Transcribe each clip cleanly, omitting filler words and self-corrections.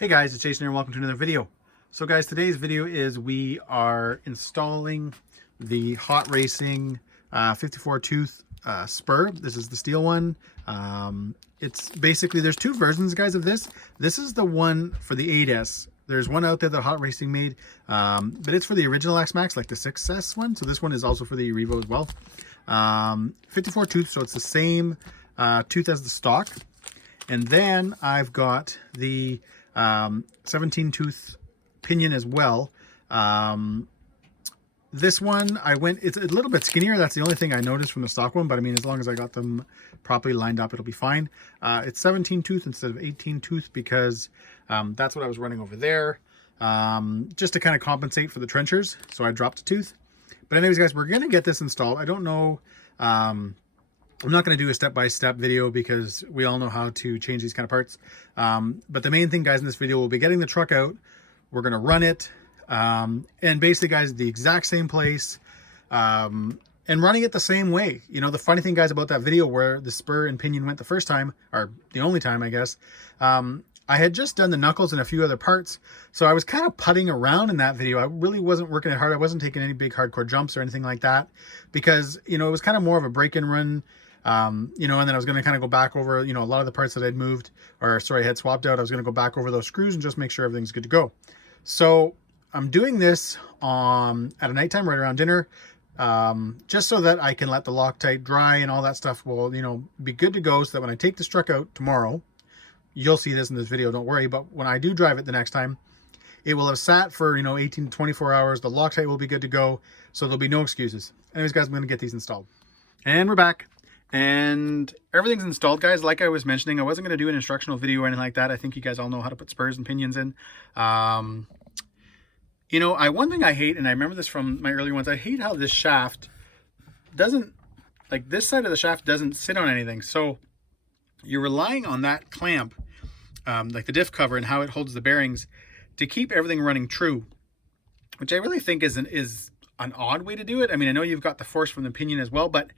Hey guys, it's Jason here and welcome to another video. So guys, today's video is we are installing the Hot Racing 54 tooth spur. This is the steel one. It's basically, there's two versions guys of this. This is the one for the 8S. There's one out there that Hot Racing made, but it's for the original X-Maxx, like the 6S one. So this one is also for the Revo as well. 54 tooth, so it's the same tooth as the stock. And then I've got the 17 tooth Pinion as well. This one it's a little bit skinnier. That's the only thing I noticed from the stock one, but I mean, as long as I got them properly lined up, it'll be fine. It's 17 tooth instead of 18 tooth because that's what I was running over there, just to kind of compensate for the trenchers. So I dropped a tooth. But anyways guys, we're gonna get this installed. I don't know, I'm not going to do a step-by-step video because we all know how to change these kind of parts. But the main thing, guys, in this video, we'll be getting the truck out. We're going to run it. And basically, guys, the exact same place. And running it the same way. You know, the funny thing, guys, about that video where the spur and pinion went the first time, or the only time, I guess, I had just done the knuckles and a few other parts. So I was kind of putting around in that video. I really wasn't working it hard. I wasn't taking any big hardcore jumps or anything like that. Because, you know, it was kind of more of a break-and run. You know, and then I was going to kind of go back over, you know, a lot of the parts that I'd moved, or sorry, I had swapped out. I was going to go back over those screws and just make sure everything's good to go. So I'm doing this at a nighttime right around dinner, just so that I can let the Loctite dry and all that stuff will, you know, be good to go, so that when I take this truck out tomorrow, you'll see this in this video, don't worry, but when I do drive it the next time, it will have sat for, you know, 18 to 24 hours. The Loctite will be good to go, so there'll be no excuses. Anyways, guys, I'm going to get these installed. And we're back. And everything's installed, guys. Like I was mentioning, I wasn't going to do an instructional video or anything like that. I think you guys all know how to put spurs and pinions in. You know, one thing I hate, and I remember this from my earlier ones, I hate how this shaft doesn't, like this side of the shaft doesn't sit on anything. So you're relying on that clamp, like the diff cover and how it holds the bearings to keep everything running true, which I really think is an odd way to do it. I mean, I know you've got the force from the pinion as well, but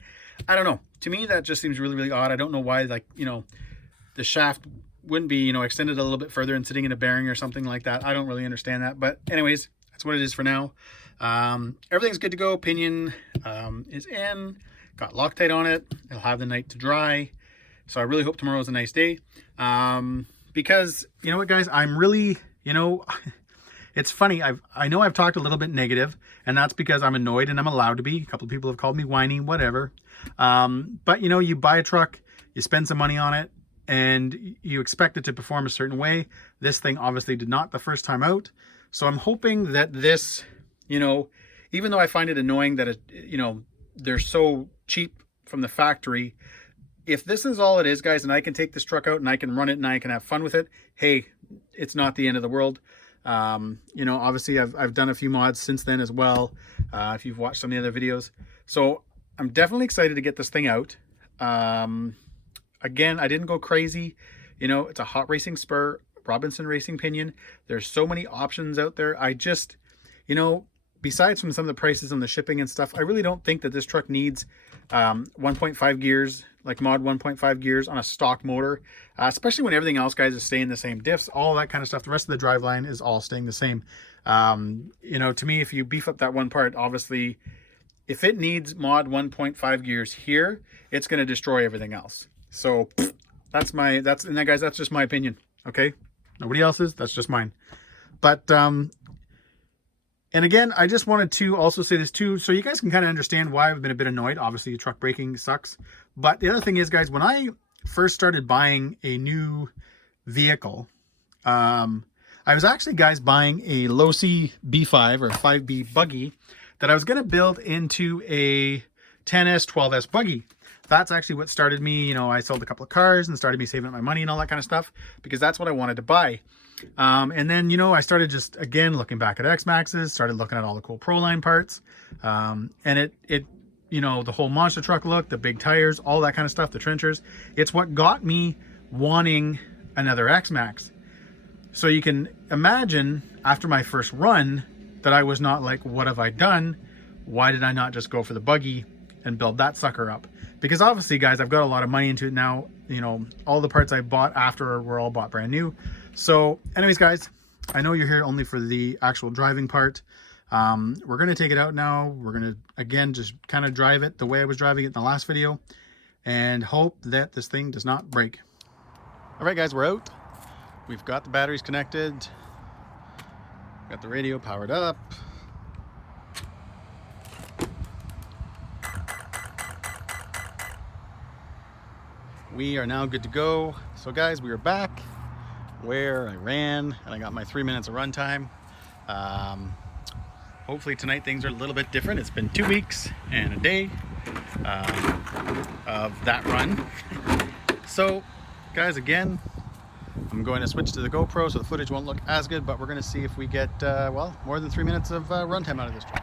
I don't know. To me, that just seems really, really odd. I don't know why, like, you know, the shaft wouldn't be, you know, extended a little bit further and sitting in a bearing or something like that. I don't really understand that. But anyways, that's what it is for now. Everything's good to go. Pinion is in. Got Loctite on it. It'll have the night to dry. So I really hope tomorrow is a nice day. Because, you know what, guys? I'm really, you know... It's funny, I know I've talked a little bit negative, and that's because I'm annoyed and I'm allowed to be. A couple of people have called me whiny, whatever. But, you know, you buy a truck, you spend some money on it, and you expect it to perform a certain way. This thing obviously did not the first time out. So I'm hoping that this, you know, even though I find it annoying that, you know, they're so cheap from the factory, if this is all it is, guys, and I can take this truck out and I can run it and I can have fun with it, hey, it's not the end of the world. You know, obviously I've done a few mods since then as well, if you've watched some of the other videos. So I'm definitely excited to get this thing out. Again, I didn't go crazy. You know, it's a Hot Racing spur, Robinson Racing pinion. There's so many options out there. I just, you know, besides from some of the prices and the shipping and stuff, I really don't think that this truck needs 1.5 gears, like mod 1.5 gears on a stock motor, especially when everything else, guys, is staying the same. Diffs, all that kind of stuff. The rest of the driveline is all staying the same. You know, to me, if you beef up that one part, obviously, if it needs mod 1.5 gears here, it's going to destroy everything else. So and then, guys, that's just my opinion. Okay, nobody else's. That's just mine. But and again, I just wanted to also say this too, so you guys can kind of understand why I've been a bit annoyed. Obviously, truck braking sucks. But the other thing is, guys, when I first started buying a new vehicle, I was actually, guys, buying a low-C B5 or 5B buggy that I was going to build into a 10S, 12S buggy. That's actually what started me. You know, I sold a couple of cars and started me saving up my money and all that kind of stuff, because that's what I wanted to buy. And then, you know, I started just, again, looking back at X-Maxxes, started looking at all the cool Proline parts. And it, you know, the whole monster truck look, the big tires, all that kind of stuff, the trenchers. It's what got me wanting another X-Maxx. So you can imagine after my first run that I was not like, what have I done? Why did I not just go for the buggy and build that sucker up? Because obviously, guys, I've got a lot of money into it now. You know, all the parts I bought after were all bought brand new. So anyways, guys, I know you're here only for the actual driving part. We're going to take it out now. We're going to, again, just kind of drive it the way I was driving it in the last video and hope that this thing does not break. All right, guys, we're out. We've got the batteries connected. Got the radio powered up. We are now good to go. So guys, we are back where I ran and I got my 3 minutes of run time. Hopefully tonight things are a little bit different. It's been 2 weeks and a day of that run. So guys, again, I'm going to switch to the GoPro so the footage won't look as good, but we're going to see if we get, well, more than 3 minutes of run time out of this truck.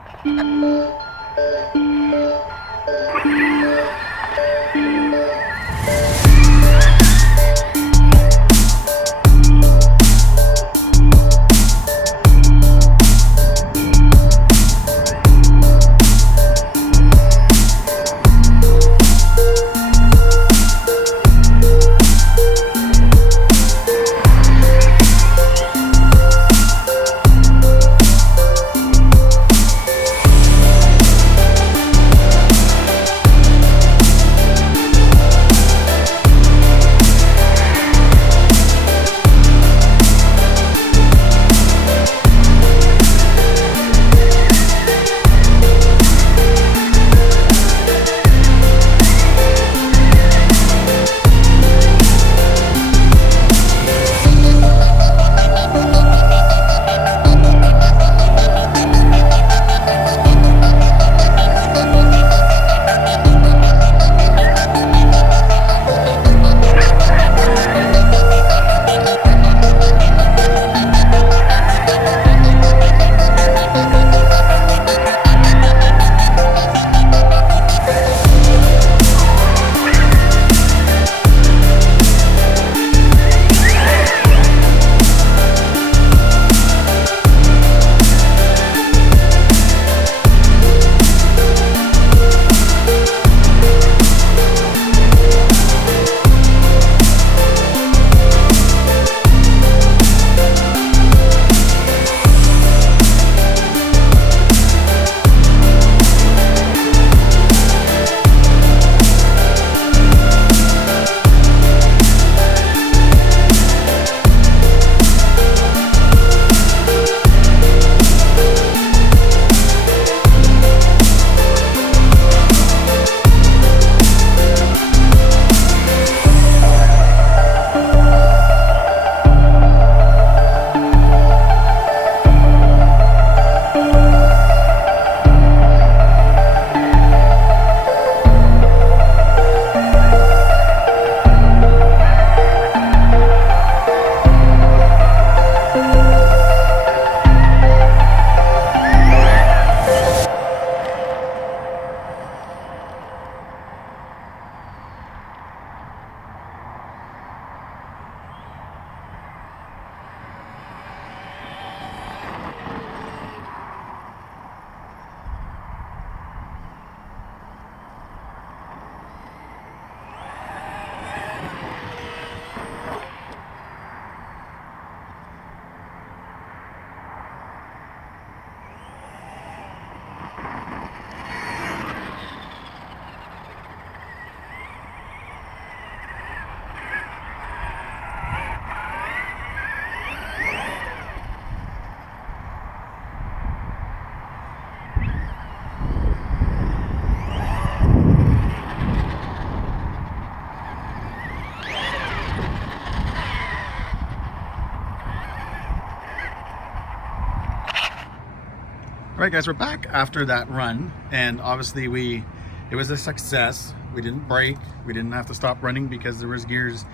All right, guys, we're back after that run, and obviously it was a success. We didn't break. We didn't have to stop running because there was gears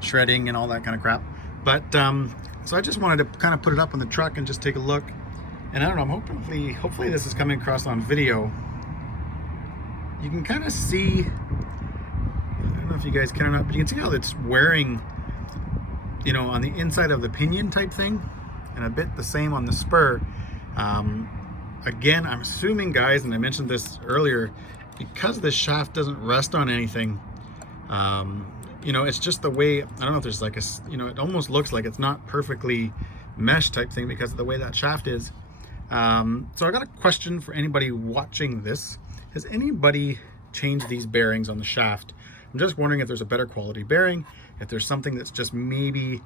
shredding and all that kind of crap. But so I just wanted to kind of put it up on the truck and just take a look. And I don't know, hopefully this is coming across on video. You can kind of see, I don't know if you guys can or not, but you can see how it's wearing, you know, on the inside of the pinion type thing, and a bit the same on the spur. Again, I'm assuming, guys, and I mentioned this earlier, because this shaft doesn't rest on anything, you know, it's just the way, I don't know if there's like a, you know, it almost looks like it's not perfectly mesh type thing because of the way that shaft is. So I got a question for anybody watching this. Has anybody changed these bearings on the shaft? I'm just wondering if there's a better quality bearing, if there's something that's just maybe,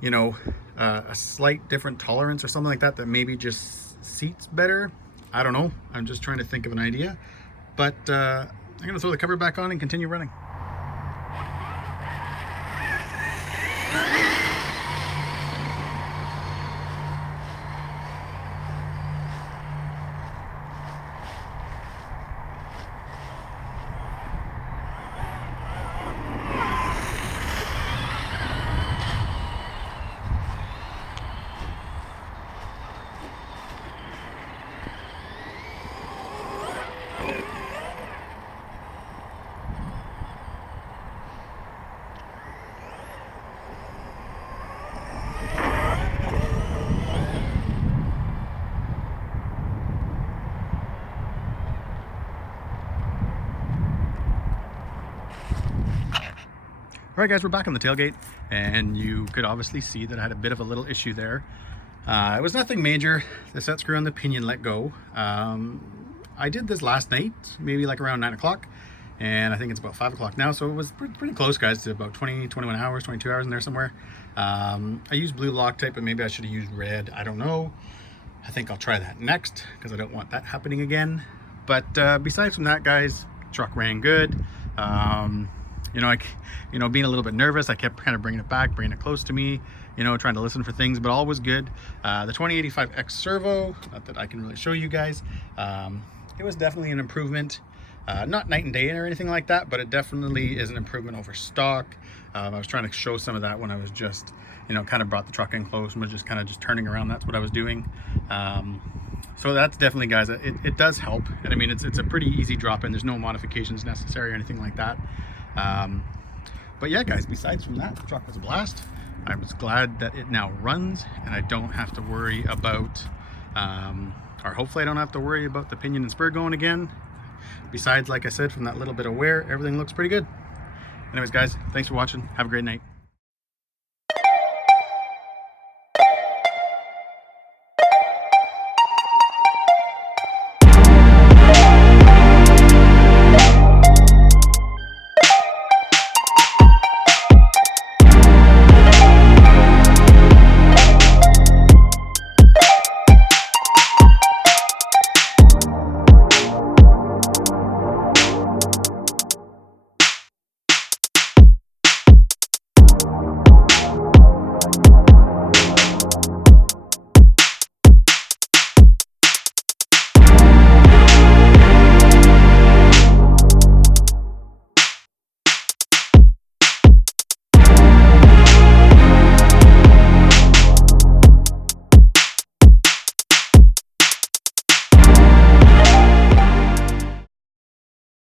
you know, a slight different tolerance or something like that that maybe just seats better. I don't know. I'm just trying to think of an idea. But I'm gonna throw the cover back on and continue running. All right guys, we're back on the tailgate, and you could obviously see that I had a bit of a little issue there. It was nothing major. The set screw on the pinion let go. I did this last night, maybe like around 9 o'clock, and I think it's about 5 o'clock now, so it was pretty close, guys, to about 21 hours, 22 hours in there somewhere. I used blue Loctite, but maybe I should have used red. I don't know. I think I'll try that next because I don't want that happening again. But besides from that, guys, truck ran good. You know, being a little bit nervous, I kept kind of bringing it back, bringing it close to me, you know, trying to listen for things, but all was good. The 2085X servo, not that I can really show you guys, it was definitely an improvement. Not night and day or anything like that, but it definitely is an improvement over stock. I was trying to show some of that when I was just, you know, kind of brought the truck in close and was just kind of just turning around. That's what I was doing. So that's definitely, guys, it does help. And I mean, it's a pretty easy drop in. There's no modifications necessary or anything like that. But yeah, guys, besides from that, the truck was a blast. I was glad that it now runs and I don't have to worry about, or hopefully I don't have to worry about the pinion and spur going again. Besides, like I said, from that little bit of wear, everything looks pretty good. Anyways, guys, thanks for watching. Have a great night.